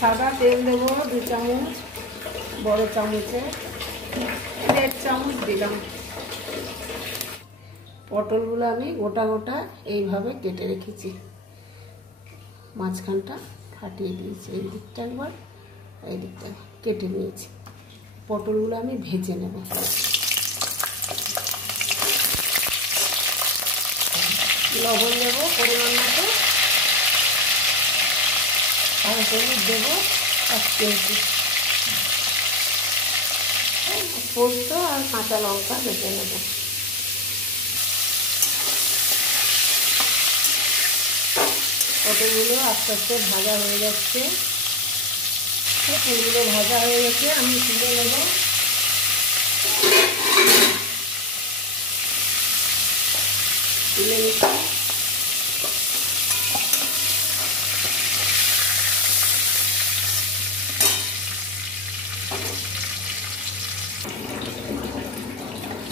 সাদা তেল দেবো 2 চামচ, বড় চামচে 1.5 চামচ দিলাম। পটলগুলো আমি গোটা গোটা এইভাবে কেটে রেখেছি, মাঝখানটা ফাটিয়ে দিয়েছি, এই দিকটা একবার এই দিকটা কেটে নিয়েছি। পটলগুলো আমি ভেজে নেব। লবণ দেবো পরিমাণ মতো, আর হলুদ দেবো 1 চিমটি, পোস্ত আর কাঁচা লঙ্কা বেটে নেব। পটলগুলো আস্তে আস্তে ভাজা হয়ে যাচ্ছে, পটলগুলো ভাজা হয়ে গেছে, আমি তুলে নেব। তুলে নিচ্ছি।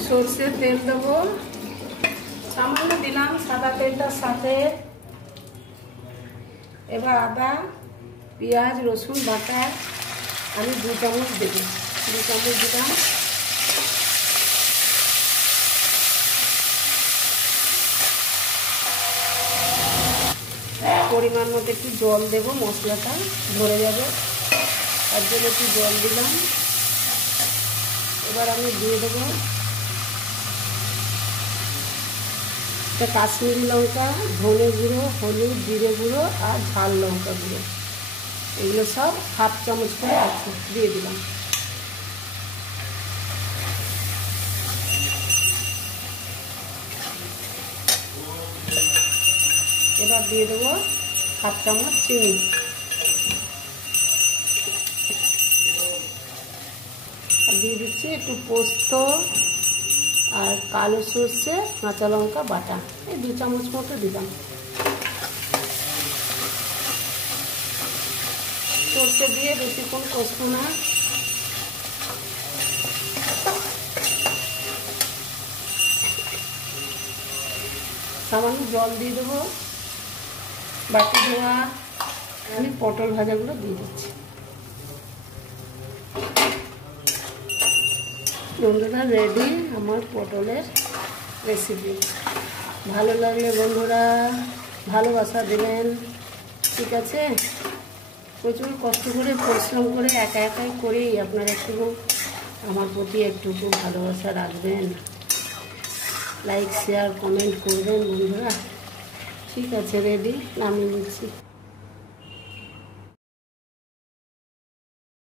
সরষের তেল দেবো, সামান্য দিলাম সাদা তেলটার সাথে। এবার আদা, পেঁয়াজ, রসুন বাটা আমি 2 চামচ দেবো, 2 চামচ দিলাম। পরিমাণ মতো একটু জল দেবো, মশলাটা ধরে যাবে তার জন্য একটু জল দিলাম। এবার আমি দিয়ে দেবো কাশ্মীরি লঙ্কা, ধনে গুঁড়ো, হলুদ, জিরে গুঁড়ো আর ঝাল লঙ্কা গুঁড়ো, এগুলো সব 1/2 চামচ করে আছে, দিয়ে দিলাম। এবার দিয়ে দেবো 1/2 চামচ চিনি, আর দিয়ে দিচ্ছি একটু পোস্ত আর কালো সর্ষে কাঁচা লঙ্কা বাটা, এই 2 চামচ মতো দিলাম। সর্ষে দিয়ে বেশিক্ষণ কষবো না, সামান্য জল দিয়ে দেবো। বাকি ধোয়া আমি পটল ভাজাগুলো দিয়ে দিচ্ছি। বন্ধুরা রেডি আমার পটলের রেসিপি। ভালো লাগলে বন্ধুরা ভালোবাসা দেবেন, ঠিক আছে? প্রচুর কষ্ট করে পরিশ্রম করে একা একাই করি, আপনারা একটু আমার প্রতি একটুকু ভালোবাসা রাখবেন, লাইক শেয়ার কমেন্ট করবেন বন্ধুরা। ঠিক আছে, রেডি, নামিয়ে নিচ্ছি।